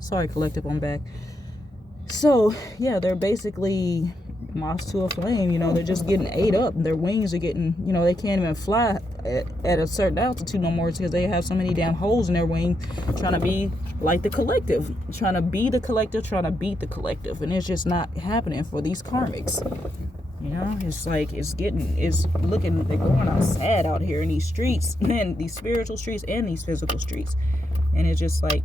Sorry, collective, I'm back. So, yeah, they're basically moths to a flame. You know, they're just getting ate up. Their wings are getting, you know, they can't even fly at a certain altitude no more because they have so many damn holes in their wing, trying to be like the collective, trying to be the collective, trying to beat the collective. And it's just not happening for these karmics. You know, it's like they're going out sad out here in these streets, and these spiritual streets and these physical streets. And it's just like,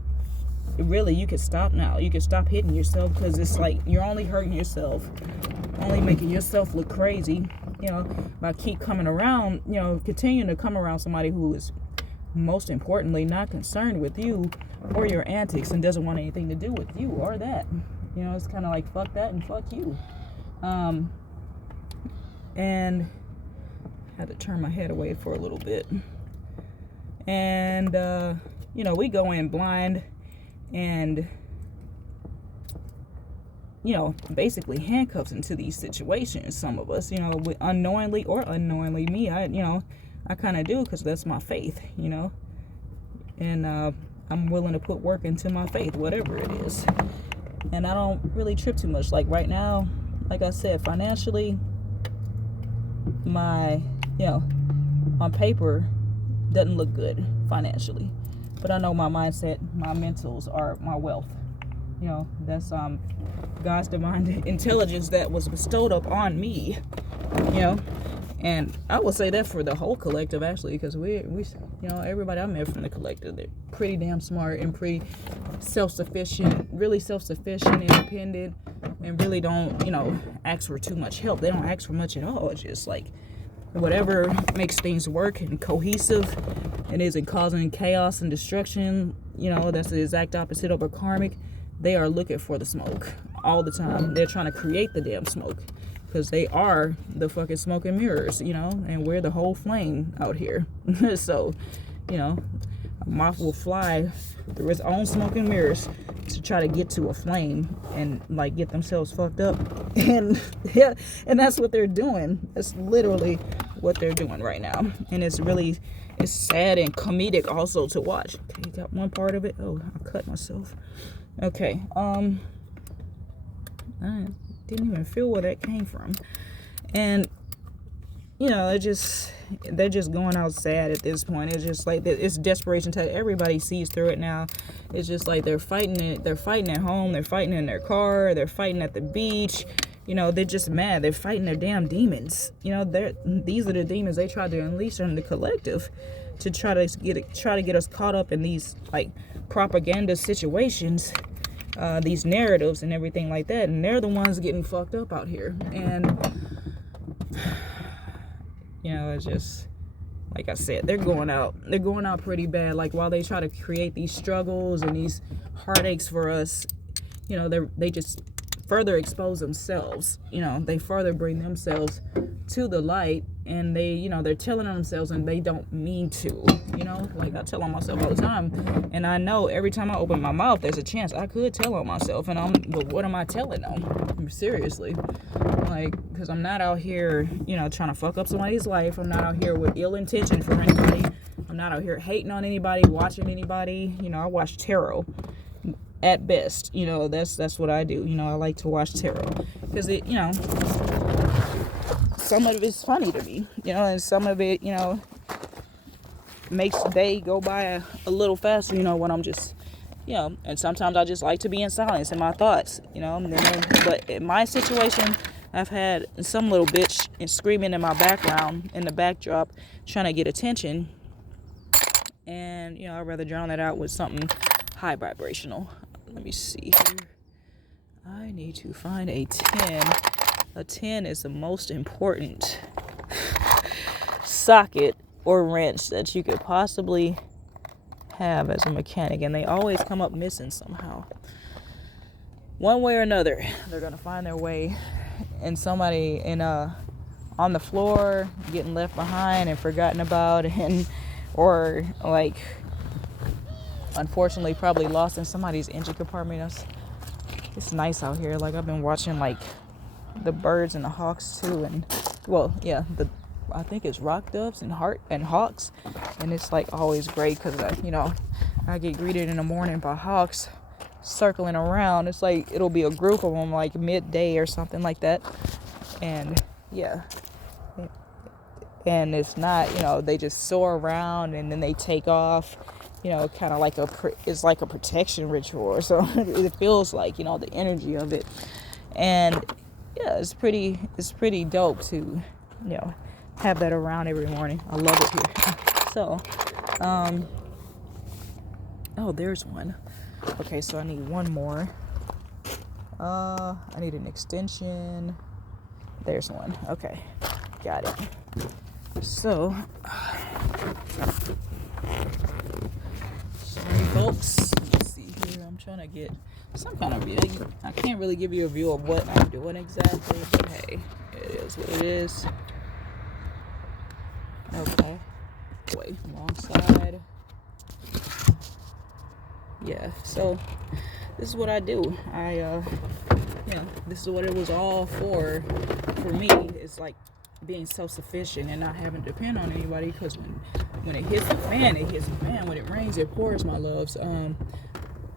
really, you can stop now. You can stop hitting yourself, because it's like you're only hurting yourself, only making yourself look crazy, you know, by keep coming around, you know, continuing to come around somebody who is, most importantly, not concerned with you or your antics and doesn't want anything to do with you or that. You know, it's kind of like, fuck that and fuck you. And I had to turn my head away for a little bit. And, you know, we go in blind and, you know, basically handcuffs into these situations. Some of us, you know, unknowingly or unknowingly. Me, I kind of do, because that's my faith, you know. And I'm willing to put work into my faith, whatever it is. And I don't really trip too much. Like right now, like I said, financially, my, you know, on paper, doesn't look good financially. But I know my mindset, my mentals are my wealth. You know, that's God's divine intelligence that was bestowed upon me. You know, and I would say that for the whole collective, actually, because we you know, everybody I met from the collective, they're pretty damn smart and pretty self-sufficient, really self-sufficient, independent, and really don't, you know, ask for too much help. They don't ask for much at all. It's just like whatever makes things work and cohesive and isn't causing chaos and destruction. You know, that's the exact opposite of a karmic. They are looking for the smoke all the time. They're trying to create the damn smoke, because they are the fucking smoke and mirrors, you know, and we're the whole flame out here. So, you know, a moth will fly through its own smoke and mirrors to try to get to a flame and like get themselves fucked up. And yeah, and that's what they're doing. That's literally what they're doing right now. And it's sad and comedic also to watch. Okay, you got one part of it. Oh, I cut myself. Okay, I didn't even feel where that came from. And, you know, they're just going out sad at this point. It's just like, it's desperation time. Everybody sees through it now. It's just like they're fighting it. They're fighting at home. They're fighting in their car. They're fighting at the beach. You know, they're just mad. They're fighting their damn demons. You know, these are the demons they tried to unleash on the collective to try to get us caught up in these like propaganda situations, these narratives and everything like that. And they're the ones getting fucked up out here. And you know, it's just like I said, they're going out pretty bad. Like while they try to create these struggles and these heartaches for us, you know, they just further expose themselves. You know, they further bring themselves to the light, and they, you know, they're telling on themselves and they don't mean to. You know, like I tell on myself all the time, and I know every time I open my mouth, there's a chance I could tell on myself, but what am I telling them? Seriously, like, because I'm not out here, you know, trying to fuck up somebody's life. I'm not out here with ill intention for anybody. I'm not out here hating on anybody, watching anybody. You know, I watch tarot at best. You know, that's what I do. You know, I like to watch tarot because it, you know, some of it's funny to me, you know, and some of it, you know, makes the day go by a little faster, you know, when I'm just, you know, and sometimes I just like to be in silence in my thoughts, you know, but in my situation, I've had some little bitch screaming in my background, in the backdrop, trying to get attention, and, you know, I'd rather drown that out with something high vibrational. Let me see here. I need to find a 10. A 10 is the most important socket or wrench that you could possibly have as a mechanic, and they always come up missing somehow. One way or another, they're gonna find their way, and somebody on the floor getting left behind and forgotten about, and or like unfortunately probably lost in somebody's engine compartment. It's nice out here. Like I've been watching like the birds and the hawks too, and well, yeah, I think it's rock doves and hawks, and it's like always great because you know, I get greeted in the morning by hawks circling around. It's like it'll be a group of them like midday or something like that. And yeah, and it's not, they just soar around and then they take off, kind of like it's like a protection ritual or so. It feels like, the energy of it. And yeah, it's pretty dope to, have that around every morning. I love it here. So, oh, there's one. Okay, so I need one more. I need an extension. There's one. Okay, got it. So, sorry folks. Let's see here. I'm trying to get some kind of view. I can't really give you a view of what I'm doing exactly, but hey, it is what it is. Okay. Wait, wrong side. Yeah, so this is what I do. This is what it was all for me. It's like being self-sufficient and not having to depend on anybody, because when it hits the fan, it hits the fan. When it rains, it pours, my loves.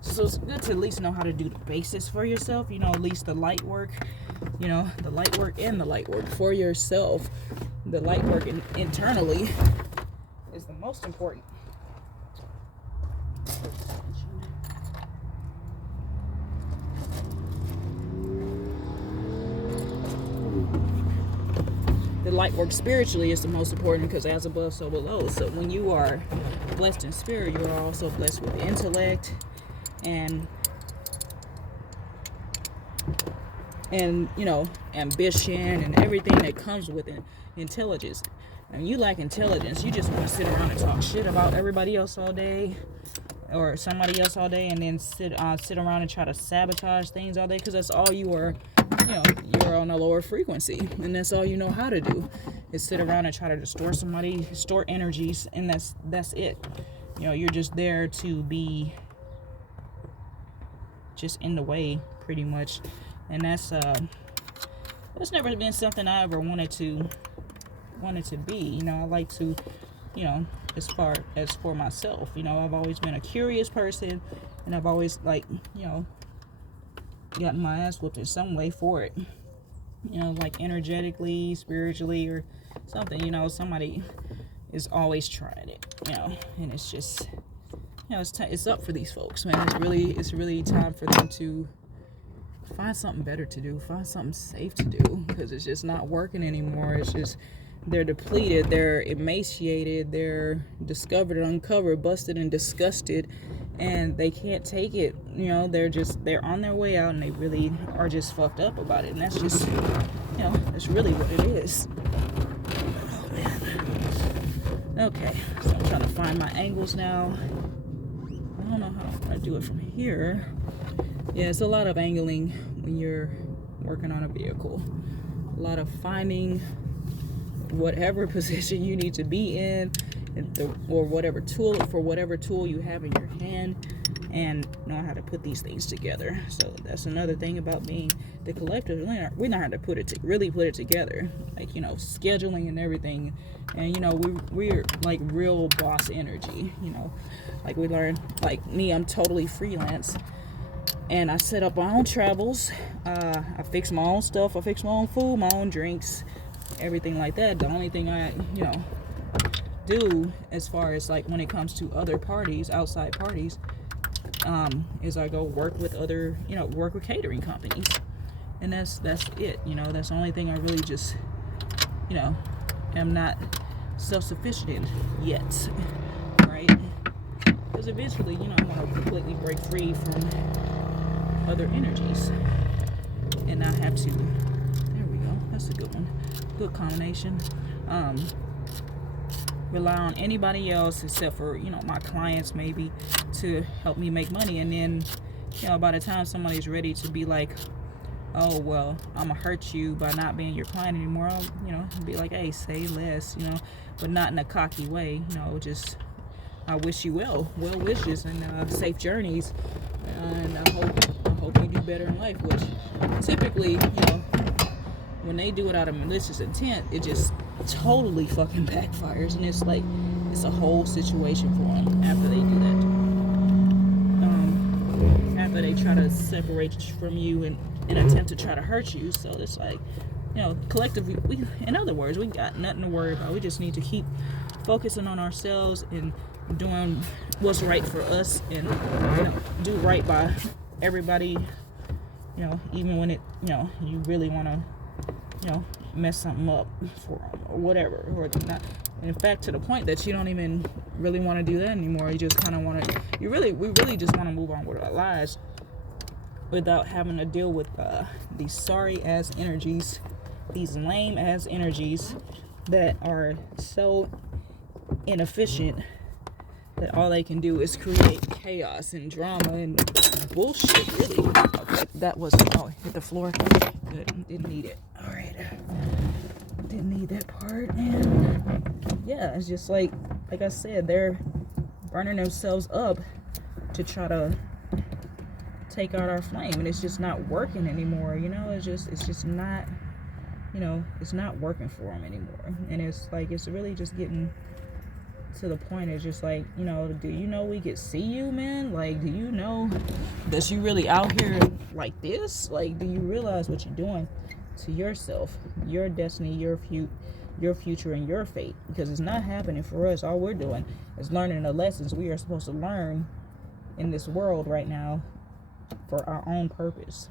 So it's good to at least know how to do the basics for yourself, at least the light work, the light work and the light work for yourself. The light work internally is the most important. The light work spiritually is the most important, because as above, so below. So when you are blessed in spirit, you are also blessed with intellect and ambition and everything that comes with it. Intelligence. And you lack intelligence, you just want to sit around and talk shit about everybody else all day, or somebody else all day, and then sit around and try to sabotage things all day, because that's all you are. You're on a lower frequency, and that's all you know how to do, is sit around and try to distort energies, and that's it. You're just there to be just in the way, pretty much. And that's never been something I ever wanted to be. I like to, as far as for myself, I've always been a curious person, and I've always gotten my ass whooped in some way for it, like energetically, spiritually, or something. Somebody is always trying it, and it's just, it's up for these folks, man. It's really time for them to find something better to do, find something safe to do, because it's just not working anymore. It's just, they're depleted, they're emaciated, they're discovered, uncovered, busted, and disgusted, and they can't take it. They're on their way out, and they really are just fucked up about it. And that's just, that's really what it is. Oh man. Okay, so I'm trying to find my angles now. I don't know how I do it from here. Yeah, it's a lot of angling when you're working on a vehicle. A lot of finding whatever position you need to be in, or whatever tool you have in your hand, and know how to put these things together. So that's another thing about being the collective. We know how to really put it together, like scheduling and everything. And we're like real boss energy. Like we learn. Like me, I'm totally freelance. And I set up my own travels. I fix my own stuff. I fix my own food, my own drinks, everything like that. The only thing I, do as far as like when it comes to other parties, outside parties, is I go work with work with catering companies. And that's it. That's the only thing I really just, am not self-sufficient in yet. Right? Because eventually, I want to completely break free from other energies, and I have to, there we go, that's a good one, good combination, rely on anybody else except for my clients maybe to help me make money. And then by the time somebody's ready to be like, oh well, I'm gonna hurt you by not being your client anymore, I'll be like, hey, say less, but not in a cocky way, just I wish you well wishes and safe journeys, and I hope you do better in life. Which typically, when they do it out of malicious intent, it just totally fucking backfires, and it's like a whole situation for them after they do that. After but they try to separate from you in an attempt to try to hurt you. So it's like, you know, collectively, in other words, we got nothing to worry about. We just need to keep focusing on ourselves and doing what's right for us, and, you know, do right by everybody, you know, even when it, you know, you really want to, you know, mess something up for them or whatever, or not. And in fact, to the point that you don't even really want to do that anymore. You just kind of want to, we really just want to move on with our lives without having to deal with these sorry ass energies, these lame ass energies that are so inefficient that all they can do is create chaos and drama and bullshit, really. Okay, that wasn't, oh, hit the floor. Good, didn't need it. All right, didn't need that part. And yeah, it's just like I said, they're burning themselves up to try to take out our flame, and it's just not working anymore. You know, it's just not, you know, it's not working for them anymore. And it's like, it's really just getting to the point. It's just like, you know, do you know we could see you, man? Like, do you know that you really out here like this? Like, do you realize what you're doing to yourself, your destiny, your future, and your fate? Because it's not happening for us. All we're doing is learning the lessons we are supposed to learn in this world right now for our own purpose.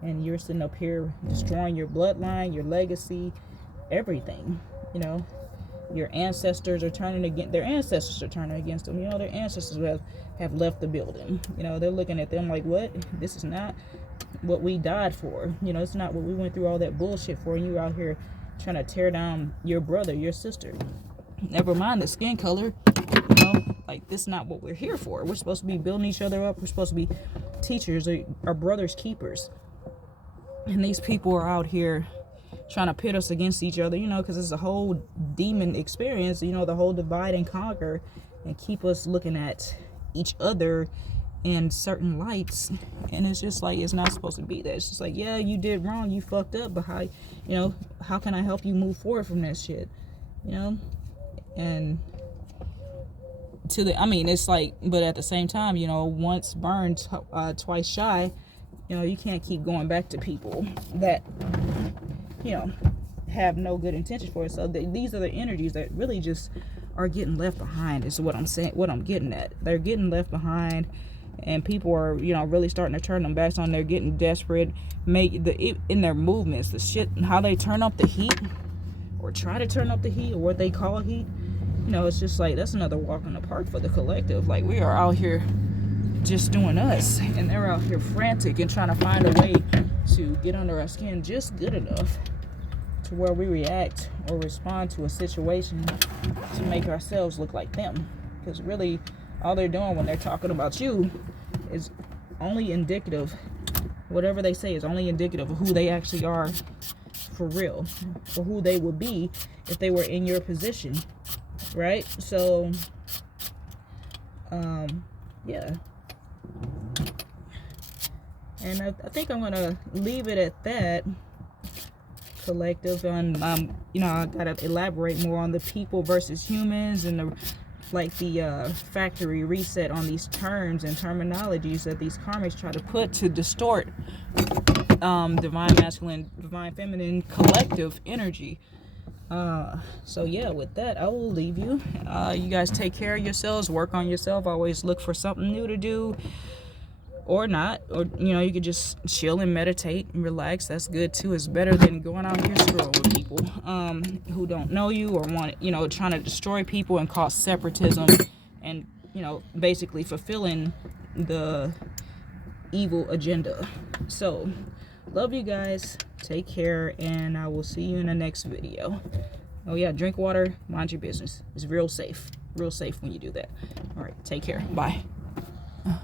And you're sitting up here destroying your bloodline, your legacy, everything. You know, your ancestors are turning against them. You know, their ancestors have left the building. You know, they're looking at them like, what? This is not what we died for. You know, it's not what we went through all that bullshit for. And you out here trying to tear down your brother, your sister. Never mind the skin color. You know, like, this is not what we're here for. We're supposed to be building each other up. We're supposed to be teachers, or our brothers' keepers. And these people are out here trying to pit us against each other, you know, because it's a whole demon experience, you know, the whole divide and conquer, and keep us looking at each other in certain lights. And it's just like, it's not supposed to be that. It's just like, yeah, you did wrong, you fucked up, but how, you know, how can I help you move forward from that shit, you know? And it's like, but at the same time, you know, once burned, twice shy. You know, you can't keep going back to people that, you know, have no good intentions for it. So these are the energies that really just are getting left behind, is what I'm saying, what I'm getting at. They're getting left behind, and people are, you know, really starting to turn them backs on. They're getting desperate, in their movements, the shit, how they turn up the heat, or try to turn up the heat, or what they call heat. You know, it's just like, that's another walk in the park for the collective. Like, we are out here just doing us, and they're out here frantic and trying to find a way to get under our skin just good enough to where we react or respond to a situation to make ourselves look like them. Because really, all they're doing when they're talking about you is only indicative, whatever they say is only indicative of who they actually are for real, or who they would be if they were in your position, right? So yeah. And I think I'm gonna leave it at that, collective. And you know, I gotta elaborate more on the people versus humans, and the factory reset on these terms and terminologies that these karmics try to put to distort divine masculine, divine feminine, collective energy. So yeah, with that, I will leave you. You guys take care of yourselves, work on yourself, always look for something new to do, or not, or, you know, you could just chill and meditate and relax. That's good too. It's better than going out here scrolling with people who don't know you, or want, you know, trying to destroy people and cause separatism, and, you know, basically fulfilling the evil agenda. So love you guys, take care, and I will see you in the next video. Oh yeah, drink water, mind your business. It's real safe when you do that. All right, take care, bye.